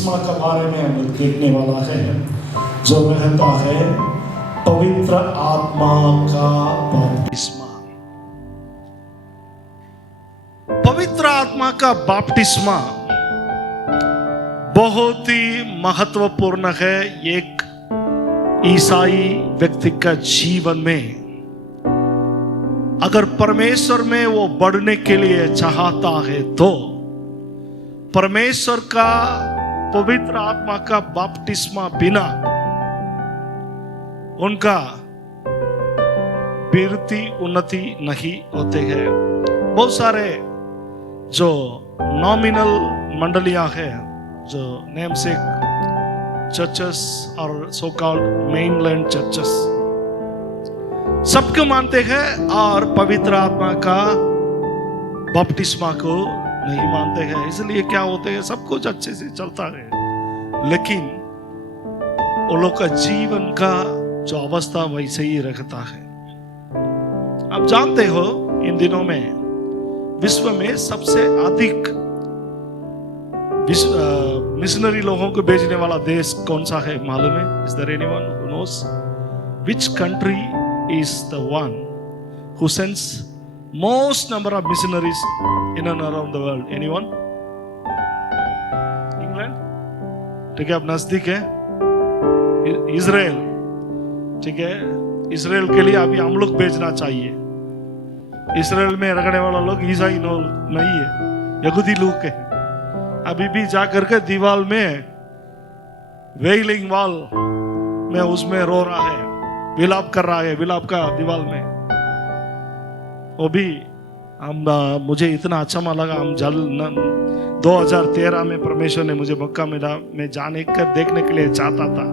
बपतिस्मा के बारे में हम देखने वाला है, जो रहता है पवित्र आत्मा का बपतिस्मा। पवित्र आत्मा का बपतिस्मा बहुत ही महत्वपूर्ण है एक ईसाई व्यक्ति का जीवन में। अगर परमेश्वर में वो बढ़ने के लिए चाहता है तो परमेश्वर का पवित्र आत्मा का बपतिस्मा बिना उनका वृद्धि उन्नति नहीं होते हैं। बहुत सारे जो नॉमिनल मंडलियां हैं, जो नेम से चर्चेस और सो कॉल्ड मेनलैंड चर्चेस, सबको मानते हैं और पवित्र आत्मा का बपतिस्मा को नहीं मानते हैं। इसलिए क्या होते हैं, सब कुछ अच्छे से चलता है, लेकिन उन लोग का जीवन का जो अवस्था वैसे ही रहता है। आप जानते हो इन दिनों में विश्व में सबसे अधिक मिशनरी लोगों को भेजने वाला देश कौन सा है मालूम है? Is there anyone who knows which country is the one who sends most number of missionaries in and around the world? Anyone? England? ठीक है, अब नजदीक है इजराइल। ठीक है, इजराइल के लिए अभी हम लोग भेजना चाहिए। इजराइल में रहने वाला लोग ईसाई नहीं है, यहूदी लोग है। अभी भी जा करके दीवार में वेलिंग वॉल में उसमें रो रहा है, विलाप कर रहा है, विलाप का दीवार में। वो भी मुझे इतना अच्छा लगा। हम 2013 में परमेश्वर ने मुझे मक्का में मैं जाने कर देखने के लिए चाहता था,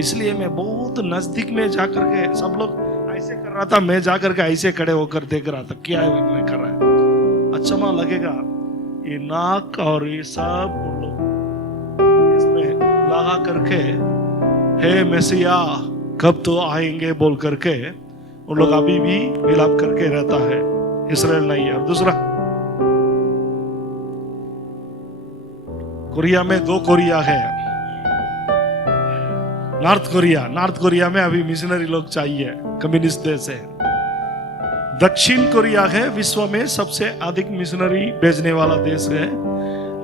इसलिए मैं बहुत नजदीक में जाकर के सब लोग ऐसे कर रहा था, मैं जाकर के ऐसे खड़े होकर देख रहा था क्या है मैं कर रहा है। अच्छा लगेगा ये नाक और ये सब लोग इसमें लगा करके हे मैसिया कब तो आएंगे बोल करके उन लोग अभी भी विलाप करके रहता है। इस्राएल नहीं है। और दूसरा, कोरिया में 2 कोरिया है। नॉर्थ कोरिया में अभी मिशनरी लोग चाहिए, कम्युनिस्ट देश है। दक्षिण कोरिया है विश्व में सबसे अधिक मिशनरी भेजने वाला देश है।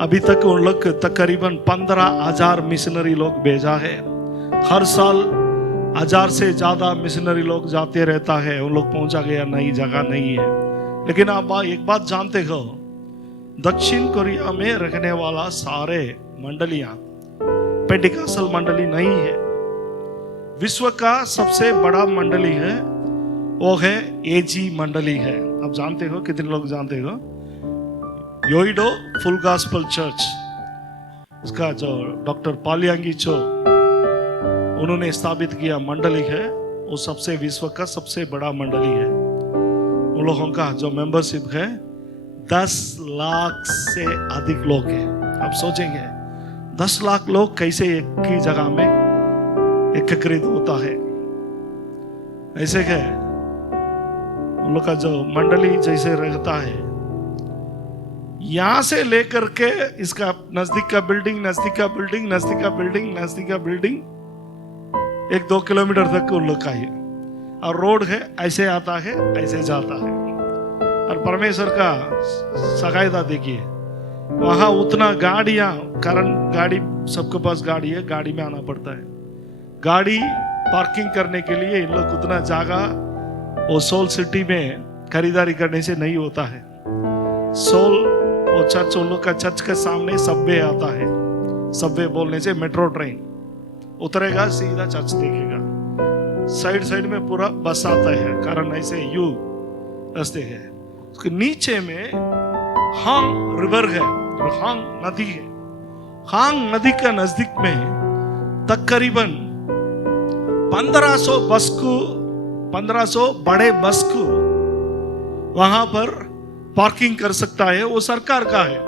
अभी तक उन लोग तकरीबन 15,000 मिशनरी लोग भेजा है। हर साल 1000 से ज्यादा मिशनरी लोग जाते रहता है। उन लोग पहुंचा गया नई जगह नहीं है। लेकिन आप एक बात जानते हो, दक्षिण कोरिया में रहने वाला सारे मंडलियां पेंटिकॉस्टल मंडली नहीं है। विश्व का सबसे बड़ा मंडली है वो है एजी मंडली है। आप जानते हो, कितने लोग जानते हो? योइडो फुल गॉस्पेल चर्च, उसका जो डॉक्टर पालियांगी चो उन्होंने स्थापित किया मंडली है, वो सबसे विश्व का सबसे बड़ा मंडली है। उन लोगों का जो मेंबरशिप है 10 लाख से अधिक लोग हैं। आप सोचेंगे 10 लाख लोग कैसे एक ही जगह में एकत्रित होता है? ऐसे है उन लोग का जो मंडली जैसे रहता है, यहां से लेकर के इसका नजदीक का बिल्डिंग 1-2 किलोमीटर तक उन लोग का है। और रोड है, ऐसे आता है ऐसे जाता है। और परमेश्वर का सहायता देखिए, वहां उतना गाड़ियां, कारण गाड़ी सबके पास गाड़ी है, गाड़ी में आना पड़ता है। गाड़ी पार्किंग करने के लिए इन लोग उतना जगह वो सोल सिटी में खरीदारी करने से नहीं होता है। सोल वो चर्च, उन लोग का चर्च के सामने सबवे आता है। सबवे बोलने से मेट्रो ट्रेन उतरेगा, सीधा चर्च देखेगा। साइड में पूरा बस आता है, कारण ऐसे यू रास्ते है। उसके नीचे में हांग रिवर है, हांग नदी है। हांग नदी का नजदीक में तकरीबन 1500 बड़े बस को वहां पर पार्किंग कर सकता है। वो सरकार का है।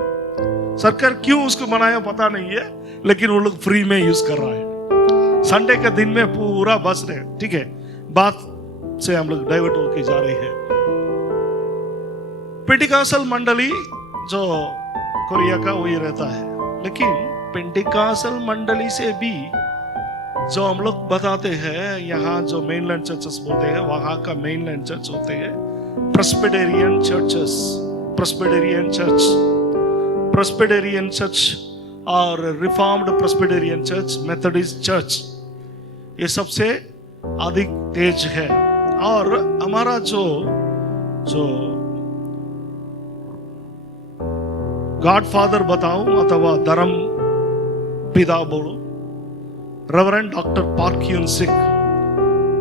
सरकार क्यों उसको बनाया पता नहीं है, लेकिन वो लोग फ्री में यूज कर रहा है। संडे के दिन में पूरा बस रहे। ठीक है, बात से हम लोग डाइवर्ट होके जा रहे हैं। पेंटिकॉस्टल मंडली जो कोरिया का वही रहता है, लेकिन पेंटिकासल मंडली से भी जो हम लोग बताते हैं, यहाँ जो मेनलैंड चर्चेस बोलते हैं, वहां का मेनलैंड चर्च होते हैं प्रेस्बिटेरियन चर्चेस, प्रेस्बिटेरियन चर्च और reformed Presbyterian church, Methodist church, ये सबसे अधिक तेज है। और हमारा जो गॉडफादर बताऊं अथवा धर्म पिता बोलो, रेवरेंड डॉक्टर पार्क ह्यून सिक,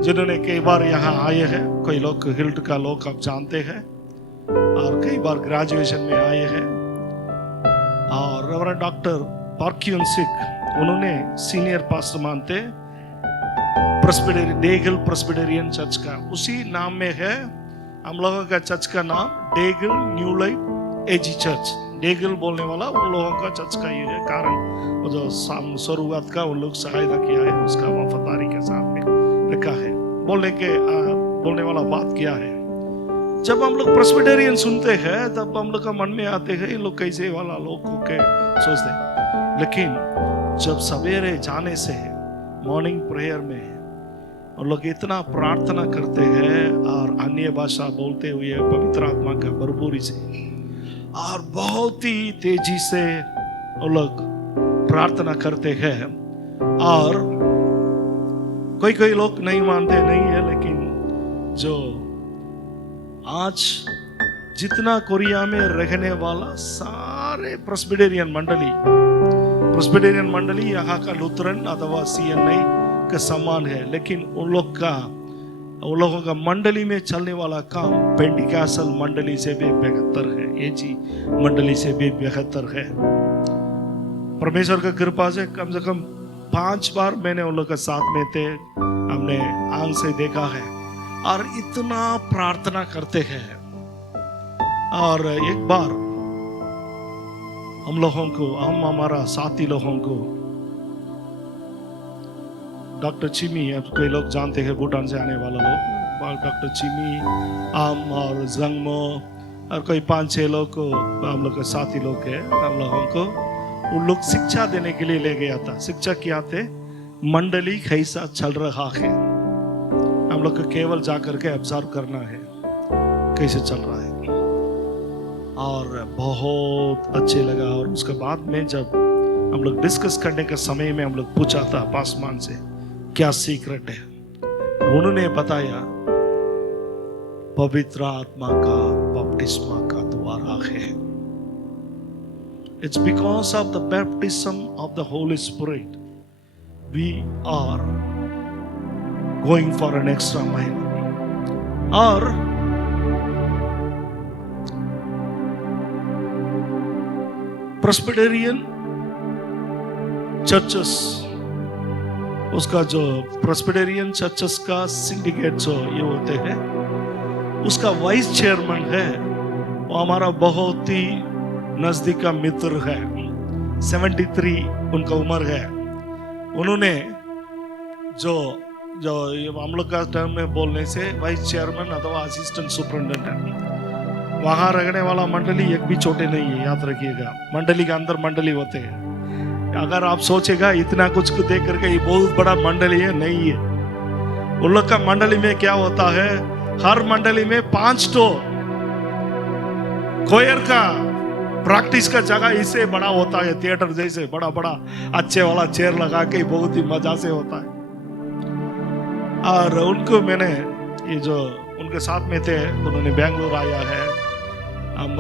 जिन्होंने कई बार यहाँ आए हैं, कई लोग हिल्ट का लोग आप जानते हैं, और कई बार ग्रेजुएशन में आए हैं। और रेवरेंड डॉक्टर पार्क ह्यून सिक, उन्होंने सीनियर पास्टर मानते डेगल प्रेस्बिटेरियन चर्च का, उसी नाम में है हम लोगों का चर्च का नाम डेगल न्यू लाइफ एजी चर्च। डेगल बोलने वाला उन लोगों का चर्च का ये है, कारण वो जो शुरुआत का उन लोग सहायता किया है, उसका वफादारी के साथ में लिखा है। बोलने वाला बात क्या है, जब हम लोग प्रेस्बिटेरियन सुनते हैं तब हम लोग का मन में आते हैं ये लोग कैसे वाला लोग हो के सोचते हैं, लेकिन जब सवेरे जाने से मॉर्निंग प्रेयर में और लोग इतना प्रार्थना करते हैं और अन्य भाषा बोलते हुए पवित्र आत्मा का भरपूरी से और बहुत ही तेजी से वो लोग प्रार्थना करते हैं, और कोई लोग नहीं मानते नहीं है, लेकिन जो आज जितना कोरिया में रहने वाला सारे प्रेस्बिटेरियन मंडली यहाँ का लुथरन अथवा CNI का समान है, लेकिन उन लोगों का मंडली में चलने वाला काम पेंटिकासल मंडली से भी बेहतर है, एजी मंडली से भी बेहतर है। परमेश्वर का कृपा से कम 5 बार मैंने उन लोग के साथ में थे, हमने आंख से देखा है और इतना प्रार्थना करते हैं। और एक बार हमारा साथी लोगों को डॉक्टर चिमी, कई लोग जानते हैं भूटान से आने वाला लोग, डॉक्टर चिमी, आम और जंगमो और कोई 5-6 लोग को हम लोग के साथी लोग हैं, हम लोगों को उन लोग शिक्षा देने के लिए ले गया था। शिक्षा क्या थे, मंडली कैसा चल रहा है, हम लोग को केवल जाकर के ऑब्जर्व करना है कैसे चल रहा है, और बहुत अच्छे लगा। और उसके बाद में जब हम लोग डिस्कस करने के समय में हम लोग पूछा था पासवान से क्या सीक्रेट है, उन्होंने बताया पवित्र आत्मा का बपतिस्मा का द्वारा है। It's because of the baptism of the Holy Spirit we are going for an extra mile. और प्रेस्बिटेरियन चर्चेस, उसका जो प्रेस्बिटेरियन चर्चेस का सिंडिकेट जो ये होते हैं, उसका वाइस चेयरमैन है, वो हमारा बहुत ही नजदीक का मित्र है, 73 उनका उम्र है। उन्होंने जो हम लोग का टर्म में बोलने से वाइस चेयरमैन अथवा असिस्टेंट सुपरिटेंडेंट, वहां रहने वाला मंडली एक भी छोटे नहीं है, याद रखिएगा। मंडली के अंदर मंडली होते हैं, अगर आप सोचेगा इतना कुछ को देख करके ये बहुत बड़ा मंडली है, नहीं है। उन लोग का मंडली में क्या होता है, हर मंडली में 5 तो कोयर का प्रैक्टिस का जगह इससे बड़ा होता है, थिएटर जैसे बड़ा अच्छे वाला चेयर लगा के बहुत ही मजा से होता है। और उनको मैंने ये जो उनके साथ में थे, उन्होंने बेंगलुरु आया है, हम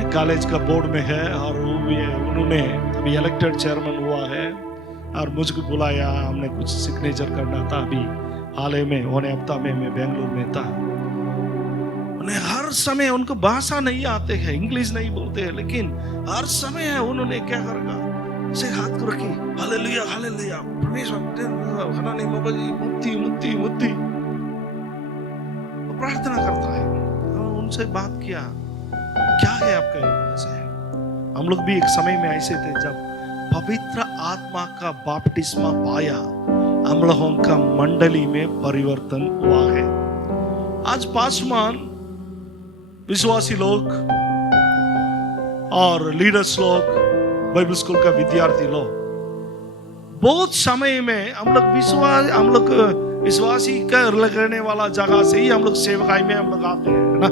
एक कॉलेज का बोर्ड में है, और वो भी उन्होंने अभी इलेक्टेड चेयरमैन हुआ है, और मुझको बुलाया, हमने कुछ सिग्नेचर करना था। अभी हाल ही में होने हफ्ता में मैं बेंगलुरु में था। उन्हें हर समय, उनको भाषा नहीं आते हैं, इंग्लिश नहीं बोलते हैं, लेकिन हर समय उन्होंने क्या करेगा, से हाथ को रखी, हालेलुया हालेलुया, मुत्ती प्रार्थना करता है। उनसे बात किया, क्या है आपका से? हम लोग भी एक समय में ऐसे थे जब पवित्र आत्मा का बपतिस्मा पाया, हम लोगों का मंडली में परिवर्तन हुआ है। आज पासवान विश्वासी लोग और लीडर्स लोग बाइबल स्कूल का विद्यार्थी लोग, बहुत समय में हम लोग विश्वासी कर लगने वाला जगह से ही हम लोग सेवकाई में हम लोग आते हैं, है ना।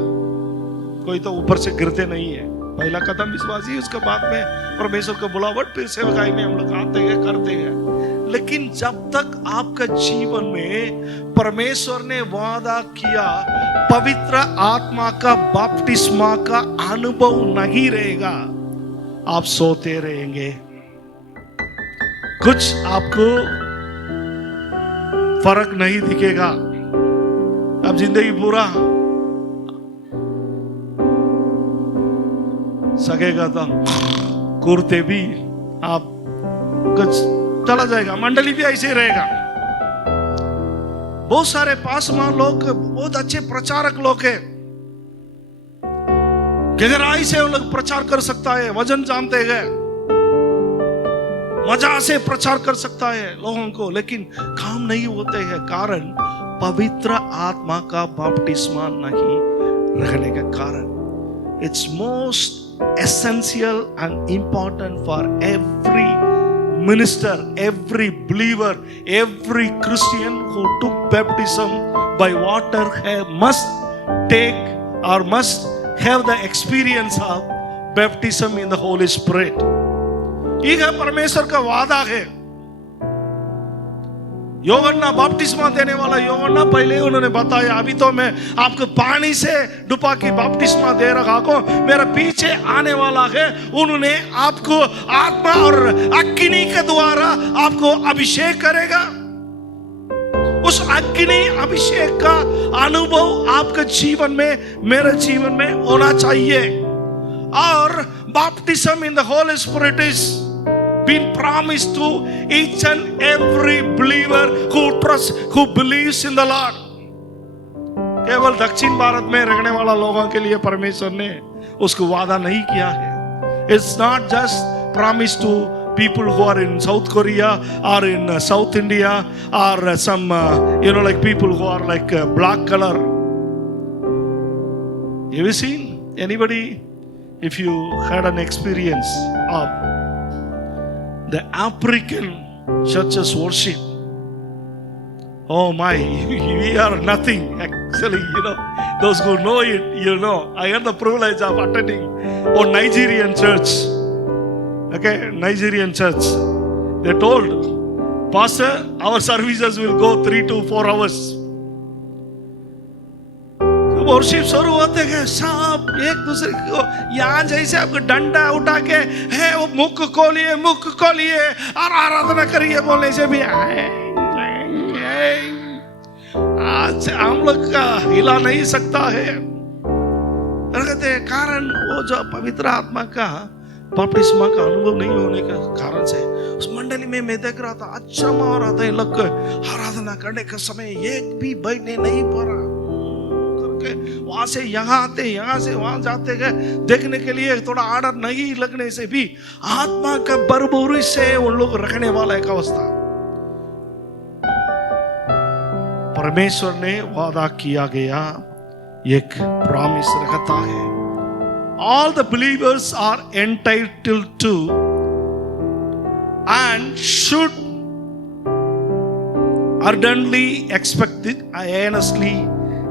कोई तो ऊपर से गिरते नहीं है, पहला कदम विश्वासी, उसके बाद में परमेश्वर का बुलावट, फिर सेवकाई में हम लोग आते हैं, करते हैं। लेकिन जब तक आपका जीवन में परमेश्वर ने वादा किया पवित्र आत्मा का बपतिस्मा का अनुभव नहीं रहेगा, आप सोते रहेंगे, कुछ आपको फर्क नहीं दिखेगा। अब जिंदगी पूरा सकेगा तो कुर्ते भी आप कुछ चला जाएगा, मंडली भी ऐसे ही रहेगा। बहुत सारे पासवान लोग, बहुत अच्छे प्रचारक लोग हैं, गहराई से वो लोग प्रचार कर सकता है, वजन जानते हैं, मजा से प्रचार कर सकता है लोगों को, लेकिन काम नहीं होते हैं। कारण पवित्र आत्मा का बपतिस्मा नहीं रहने का कारण। It's most essential and important for every minister, every believer, every Christian who took baptism by water must take or must have the experience of baptism in the Holy Spirit. यह परमेश्वर का वादा है। योहन्ना बपतिस्मा देने वाला योहन्ना, पहले उन्होंने बताया, अभी तो मैं आपको पानी से डुबा के बपतिस्मा दे रहा हूं, मेरा पीछे आने वाला है, उन्होंने आपको आत्मा और अग्नि के द्वारा आपको अभिषेक करेगा। उस अग्नि अभिषेक का अनुभव आपके जीवन में, मेरे जीवन में होना चाहिए। और बपतिस्म in the holy spirit is been promised to each and every believer who believes in the Lord. केवल दक्षिण भारत में रहने वाला लोगों के लिए परमेश्वर ने उसको वादा नहीं किया है। It's not just promised to people who are in South Korea or in South India or some like people who are like black color. Have you seen anybody, if you had an experience of the African churches worship? Oh my, we are nothing actually, those who know it, I had the privilege of attending a Nigerian church. Okay, Nigerian church. They told, Pastor, our services will go 3 to 4 hours. Worship शुरू होते हैं, सब एक दूसरे को यहाँ जैसे आपको डंडा उठा के है वो मुख खोलिए और आराधना करिए बोलने से भी आज हम लोग का हिला नहीं सकता है। कहते कारण वो जो पवित्र आत्मा का बपतिस्मा का अनुभव नहीं होने के कारण से उस मंडली में मैं देख रहा था, अच्छा हो रहा था, लोग आराधना करने के समय एक भी बैठने नहीं पा रहा, वहां से यहाँ आते, यहाँ से वहां जाते गए देखने के लिए, थोड़ा आडर नहीं लगने से भी आत्मा का बरबोरी से उन लोग रखने वाला एक अवस्था। परमेश्वर ने वादा किया गया एक प्रॉमिस रखता है। All the believers are entitled to and should ardently expect it, earnestly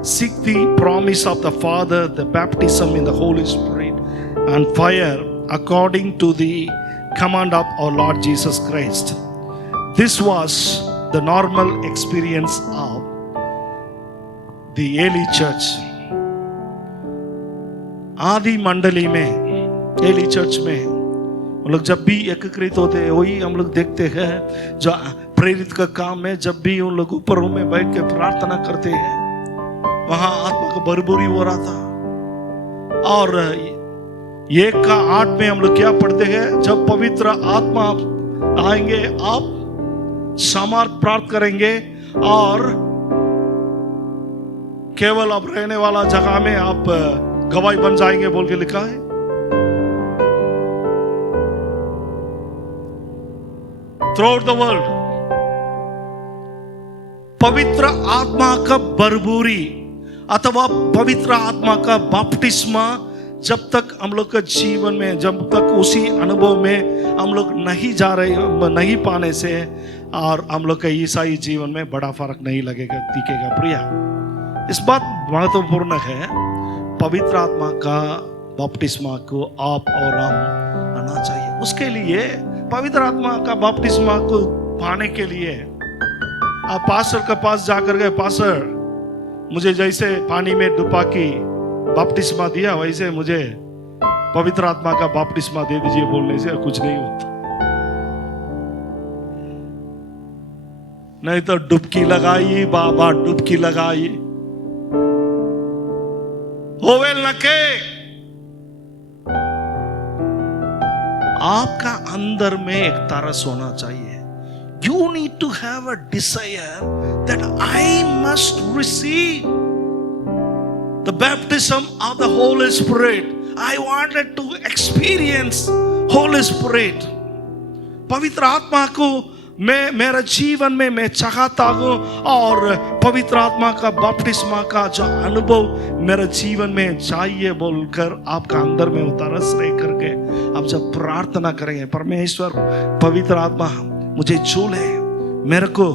seek the promise of the Father, the baptism in the Holy Spirit and fire according to the command of our Lord Jesus Christ. This was the normal experience of the early church. आदि मंडली में, Eli church में हम लोग जब भी एकत्रित होते हैं, वही हम लोग देखते हैं जो प्रेरित का काम में, जब भी उन लोग ऊपर में बैठ के प्रार्थना करते हैं, वहां आत्मा का बरबोरी हो रहा था। और 1:8 में हम लोग क्या पढ़ते हैं, जब पवित्र आत्मा आएंगे आप सामर्थ प्राप्त करेंगे और केवल अब रहने वाला जगह में आप गवाही बन जाएंगे बोल के लिखा है। थ्रूआउट द वर्ल्ड पवित्र आत्मा का बरबोरी अथवा पवित्र आत्मा का बपतिस्मा जब तक हम लोग का जीवन में, जब तक उसी अनुभव में हम लोग नहीं जा रहे, नहीं पाने से और हम लोग का ईसाई जीवन में बड़ा फर्क नहीं लगेगा, दिखेगा। प्रिया, इस बात महत्वपूर्ण है, पवित्र आत्मा का बपतिस्मा को आप और हम आना चाहिए। उसके लिए पवित्र आत्मा का बपतिस्मा को पाने के लिए आप पास्टर के पास जाकर गए, पास्टर मुझे जैसे पानी में डुबा के बपतिस्मा दिया वैसे मुझे पवित्र आत्मा का बपतिस्मा दे दीजिए बोलने से कुछ नहीं होता। नहीं तो डुबकी लगाई बाबा, डुबकी लगाई, होवेल नके। आपका अंदर में एक तरस होना चाहिए। You need to have a desire that I must receive the baptism of the Holy Spirit. I wanted to experience Holy Spirit. पवित्र आत्मा को मैं मेरे जीवन में मैं चाहता हूँ, और पवित्र आत्मा का बपतिस्मा का जो अनुभव मेरे जीवन में चाहिए बोलकर आपका अंदर में उतरस रह करके आप जब प्रार्थना करेंगे, परमेश्वर पवित्र आत्मा मुझे छू ले, मेरे को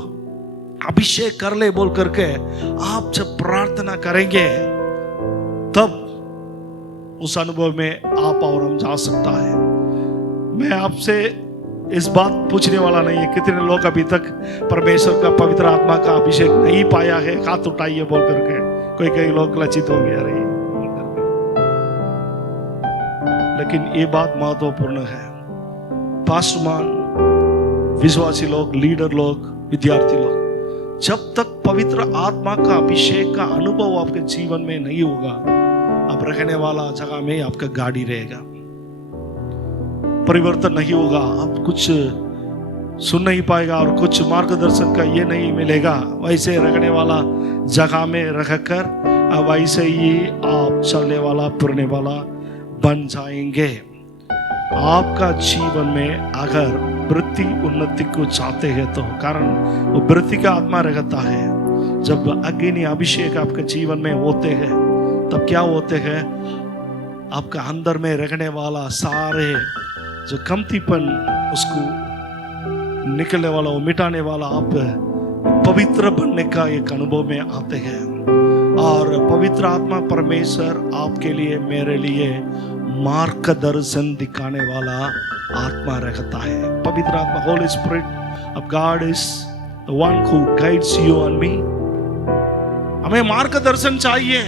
अभिषेक कर ले बोल करके आप जब प्रार्थना करेंगे, तब उस अनुभव में आप और हम जा सकता है। मैं आपसे इस बात पूछने वाला नहीं है कितने लोग अभी तक परमेश्वर का पवित्र आत्मा का अभिषेक नहीं पाया है, हाथ उठाइए बोल करके। कोई कई लोग लज्जित हो गया रही बोल करके, लेकिन ये बात महत्वपूर्ण है। पास्टरमान, विश्वासी लोग, लीडर लोग, विद्यार्थी लोग, जब तक पवित्र आत्मा का अभिषेक का अनुभव आपके जीवन में नहीं होगा, आप रहने वाला जगह में आपका गाड़ी रहेगा, परिवर्तन नहीं होगा, आप कुछ सुन नहीं पाएगा और कुछ मार्गदर्शन का ये नहीं मिलेगा। वैसे रखने वाला जगह में रखकर वैसे ही आप चलने वाला, फिरने वाला बन जाएंगे। आपका जीवन में अगर वृत्ति उन्नति को चाहते हैं तो, कारण वो वृत्ति का आत्मा रहता है। जब अग्नि अभिषेक आपके जीवन में होते हैं तब क्या होते हैं, आपका अंदर में रहने वाला सारे जो कमतीपन उसको निकलने वाला, वो मिटाने वाला, आप पवित्र बनने का एक अनुभव में आते हैं। और पवित्र आत्मा परमेश्वर आपके लिए, मेरे लिए मार्गदर्शन दिखाने वाला आत्मा रहता है। पवित्र आत्मा, Holi spirit of God is the one who guides you and me. हमें मार्गदर्शन चाहिए।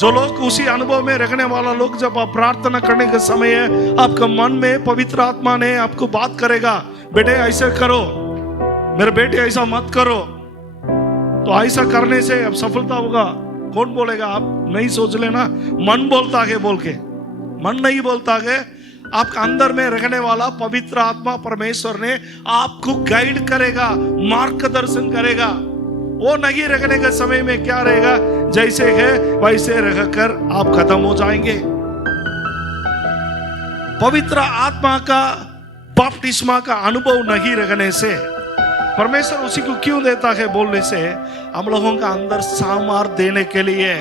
जो लोग उसी अनुभव में रखने वाला लोग, जब आप प्रार्थना करने के समय है, आपका मन में पवित्र आत्मा ने आपको बात करेगा, बेटे ऐसा करो, मेरे बेटे ऐसा मत करो, तो ऐसा करने से अब सफलता होगा। कौन बोलेगा? आप नहीं सोच लेना, मन बोलता है बोल के। मन नहीं बोलता है, आपका अंदर में रखने वाला पवित्र आत्मा परमेश्वर ने आपको गाइड करेगा, मार्गदर्शन करेगा। वो नहीं रखने के समय में क्या रहेगा, जैसे है वैसे रहकर आप खत्म हो जाएंगे। पवित्र आत्मा का बपतिस्मा का अनुभव नहीं रखने से, परमेश्वर उसी को क्यों देता है बोलने से, हम लोगों का अंदर सामर्थ देने के लिए,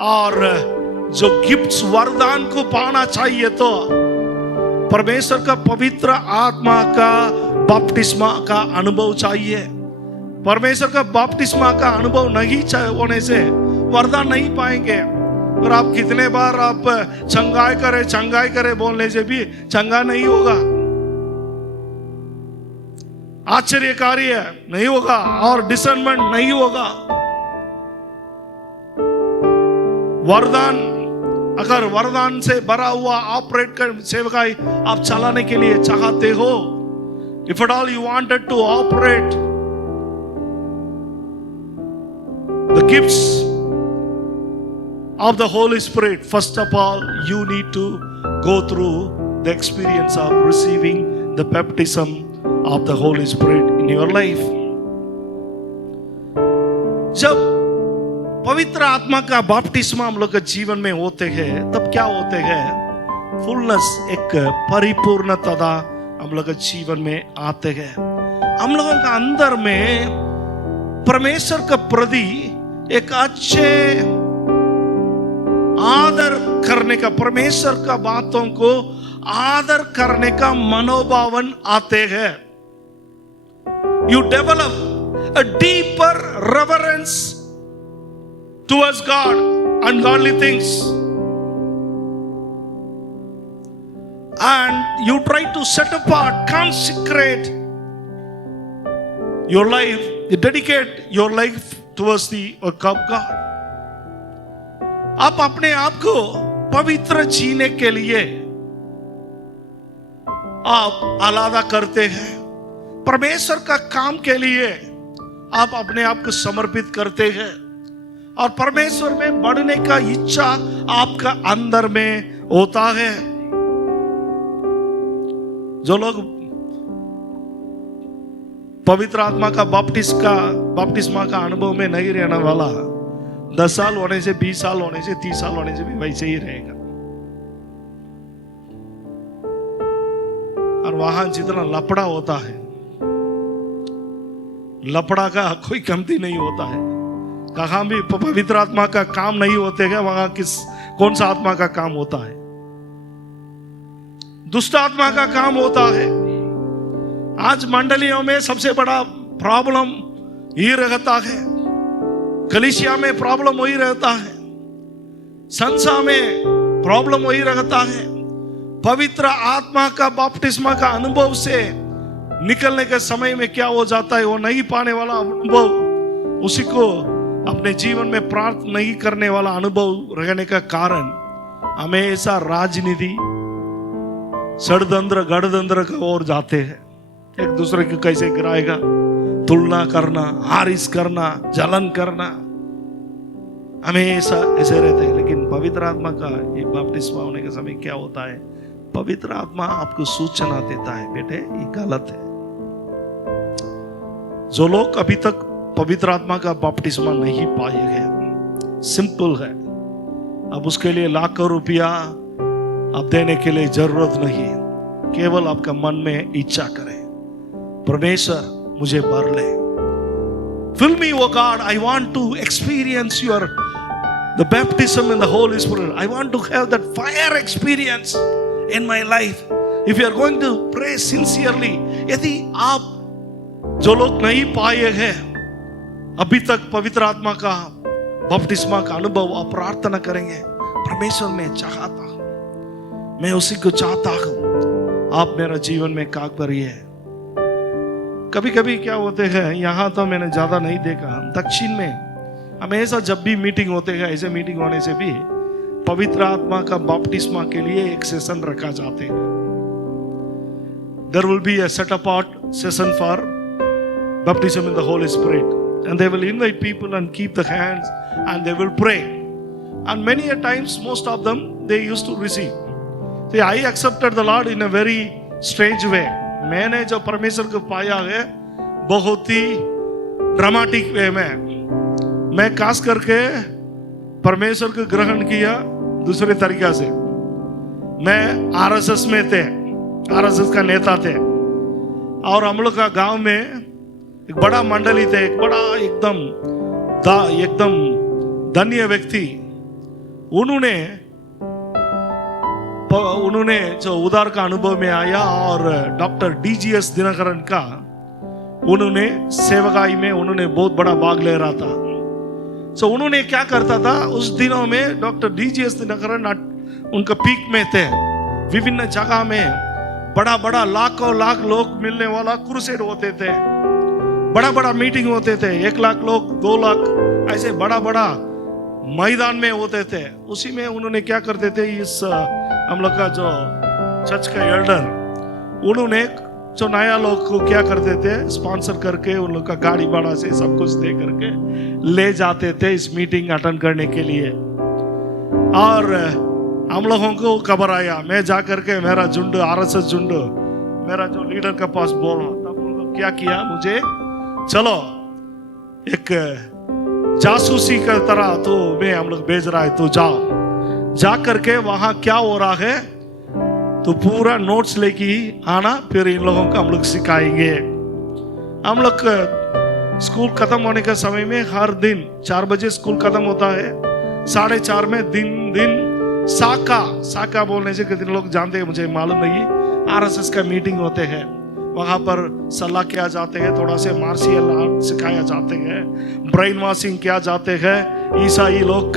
और जो गिफ्ट्स वरदान को पाना चाहिए तो परमेश्वर का पवित्र आत्मा का बपतिस्मा का अनुभव चाहिए। परमेश्वर का बपतिस्मा का अनुभव नहीं होने से वरदान नहीं पाएंगे। और आप कितने बार आप चंगाई करे बोलने से भी चंगा नहीं होगा, आश्चर्य कार्य नहीं होगा और डिसर्नमेंट नहीं होगा। वरदान, अगर वरदान से भरा हुआ ऑपरेट कर सेवकाई आप चलाने के लिए चाहते हो, if at all you wanted to operate the gifts of the Holy Spirit, first of all you need to go through the experience of receiving the baptism of the Holy Spirit in your life. जब पवित्र आत्मा का बपतिस्मा हम लोग के जीवन में होते हैं, तब क्या होते हैं, फुलनेस, एक परिपूर्णता हम लोग के जीवन में आते हैं। हम लोगों का अंदर में परमेश्वर का प्रति एक अच्छे आदर करने का, परमेश्वर का बातों को आदर करने का मनोभावन आते हैं. You develop a deeper reverence towards God and godly things, and you try to set apart, consecrate your life, you dedicate your life towards the work of God. आप अपने आप को पवित्र जीने के लिए आप आलादा करते हैं. परमेश्वर का काम के लिए आप अपने आप को समर्पित करते हैं, और परमेश्वर में बढ़ने का इच्छा आपका अंदर में होता है. जो लोग पवित्र आत्मा का बपतिस्मा का अनुभव में नहीं रहने वाला, 10 साल होने से, 20 साल होने से, 30 साल होने से भी वैसे ही रहेगा. और वहां जितना लफड़ा होता है, लफड़ा का कोई कमती नहीं होता है. कहां भी पवित्र आत्मा का काम नहीं होते हैं, वहां कौन सा आत्मा का काम होता है? दुष्ट आत्मा का काम होता है. आज मंडलियों में सबसे बड़ा प्रॉब्लम ये रहता है, कलीसिया में प्रॉब्लम वही रहता है, संसार में प्रॉब्लम वही रहता है. पवित्र आत्मा का बपतिस्मा का अनुभव से निकलने के समय में क्या हो जाता है, वो नहीं पाने वाला अनुभव, उसी को अपने जीवन में प्राप्त नहीं करने वाला अनुभव रहने का कारण हमेशा राजनीति, षड्यंत्र, गठबंधन की ओर जाते हैं. एक दूसरे को कैसे गिराएगा, तुलना करना, हारिस करना, जलन करना, हमेशा ऐसे रहते हैं. लेकिन पवित्र आत्मा का ये बपतिस्मा होने के समय क्या होता है, पवित्र आत्मा आपको सूचना देता है, बेटे ये गलत है. जो लोग अभी तक पवित्र आत्मा का बपतिस्मा नहीं पाए हैं, सिंपल है. अब उसके लिए लाखों रुपया अब देने के लिए जरूरत नहीं है. केवल आपका मन में इच्छा करें, परमेश्वर मुझे भर ले, fill me O God, I want to experience the baptism in the Holy Spirit. I want to have that fire experience in my life. If you are going to pray sincerely, यदि आप जो लोग नहीं पाए हैं अभी तक पवित्र आत्मा का बपतिस्मा का अनुभव, आप प्रार्थना करेंगे, परमेश्वर मैं चाहता हूं, मैं उसी को चाहता हूं, आप मेरा जीवन में काम करिए. कभी कभी क्या होते हैं, यहाँ तो मैंने ज्यादा नहीं देखा, दक्षिण में हमेशा जब भी मीटिंग होते हैं, ऐसे मीटिंग होने से भी पवित्र आत्मा का बपतिस्मा के लिए एक सेशन रखा जाते हैं. There will be a set apart session for baptism in the Holy Spirit, and they will invite people and keep the hands and they will pray, and many a times most of them they used to receive. See, I accepted the Lord in a very strange way. मैंने जो परमेश्वर को पाया है बहुत ही dramatic वे में. मैं खास करके परमेश्वर को ग्रहण किया दूसरे तरीका से. मैं आरएसएस में थे, आरएसएस का नेता थे, और हम लोग का गांव में एक बड़ा मंडली थे, एक बड़ा एकदम धन्य व्यक्ति. उन्होंने जो उदार का अनुभव में आया, और डॉक्टर डीजीएस दिनकरन का उन्होंने सेवकाई में उन्होंने बहुत बड़ा भाग ले रहा था. सो उन्होंने क्या करता था, उस दिनों में डॉक्टर डीजीएस दिनकरन उनका पीक में थे. विभिन्न जगह में बड़ा लाखों लाख लोग मिलने वाला क्रूसेड होते थे, बड़ा मीटिंग होते थे, 1 लाख लोग, 2 लाख, ऐसे बड़ा मैदान में होते थे. उसी में उन्होंने क्या करते थे, इस हम लोग का जो चर्च का एल्डर, उन्होंने जो नया लोग को क्या करते थे, स्पॉन्सर करके उन लोग का गाड़ी भाड़ा से सब कुछ दे करके ले जाते थे इस मीटिंग अटेंड करने के लिए. और हम लोगों को खबर आया, मैं जा करके मेरा झुंड, आरएसएस झुंड, मेरा जो लीडर के पास बोला, तब उन लोग क्या किया, मुझे चलो एक जासूसी का तरह तो मैं हम लोग भेज रहा है, तो जाओ, जा करके वहां क्या हो रहा है तो पूरा नोट्स लेके आना, फिर इन लोगों को हम लोग सिखाएंगे. हम लोग स्कूल खत्म होने के समय में हर दिन 4 बजे स्कूल खत्म होता है, 4:30 में दिन साका बोलने से कितने लोग जानते हैं मुझे मालूम नहीं। आरएसएस का मीटिंग होते हैं, वहां पर सलाह किया जाते हैं, थोड़ा से मार्शियल आर्ट सिखाया जाते हैं, ब्रेन वॉशिंग किया जाते हैं। ईसाई लोग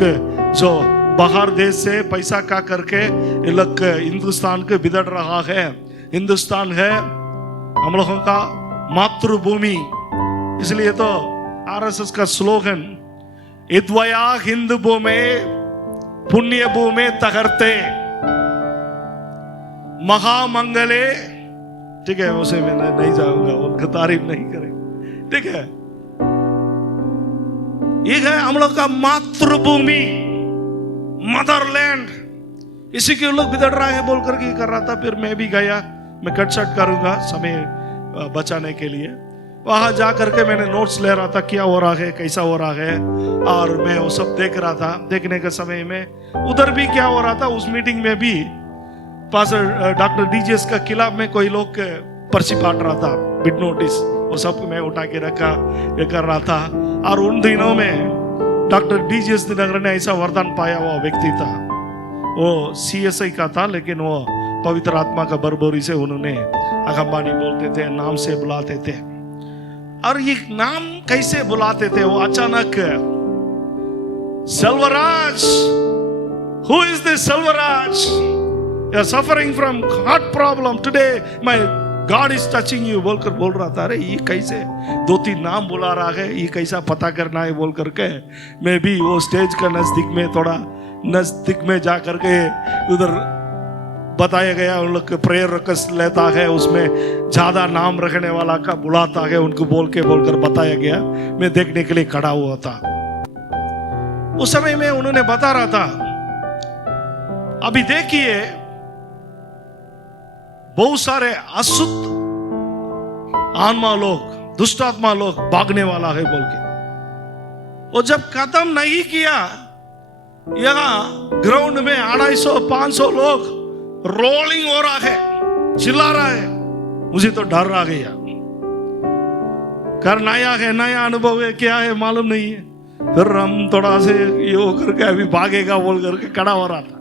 जो बाहर देश से पैसा का करके ये लोग हिंदुस्तान को बिगड़ रहा है। हिंदुस्तान है हम लोगों का मातृभूमि, इसलिए तो आरएसएस का स्लोगन इद्वया हिंदू भूमि पुण्य भूमि तगरते महामंगले। ठीक है, उसे मैं नहीं जाऊंगा, उनकी तारीफ नहीं करेंगे। ठीक है, ये है हम लोग का मातृभूमि, मदरलैंड। इसी के लोग बिगड़ रहा है बोल करके कर रहा था। फिर मैं भी गया, मैं कट शट करूंगा समय बचाने के लिए। वहां जा करके मैंने नोट्स ले रहा था, क्या हो रहा है, कैसा हो रहा है, और मैं वो सब देख रहा था। देखने के समय में उधर भी क्या हो रहा था, उस मीटिंग में भी पास्टर डॉक्टर डीजीएस का खिलाफ में कोई लोग पर्ची बांट रहा था, बिड नोटिस, वो सब मैं उठा के रखा, ये कर रहा था। और उन दिनों में डॉक्टर डीजीएस नगर ने ऐसा वरदान पाया हुआ व्यक्ति था, वो सीएसआई का था, लेकिन वो पवित्र आत्मा का बरबोरी से उन्होंने अगंबानी बोलते थे, नाम से बुलाते थे। और ये नाम कैसे बुलाते थे, वो अचानक Selvaraj, who is this Selvaraj, you are suffering from heart problem today, my God is touching you बोलकर बोल रहा था। अरे ये कैसे 2-3 नाम बुला रहा है, ये कैसा पता करना है बोल करके मैं भी वो स्टेज का नजदीक में, थोड़ा नजदीक में जा करके उधर बताया गया। उन लोग प्रेयर रकस लेता है, उसमें ज्यादा नाम रखने वाला का बुलाता है, उनको बोलकर बताया गया। मैं देखने के लिए खड़ा हुआ था। उस समय में उन्होंने बता रहा था, अभी देखिए बहुत सारे अशुद्ध आत्मा लोग, दुष्ट आत्मा लोग भागने वाला है बोल के। वो जब खत्म नहीं किया, यहां ग्राउंड में 250-500 लोग रोलिंग हो रहा है, चिल्ला रहा है। मुझे तो डर आ गया, कर नया है, नया अनुभव है, क्या है मालूम नहीं है। फिर हम थोड़ा से ये होकर के अभी भागेगा बोल करके खड़ा हो रहा था,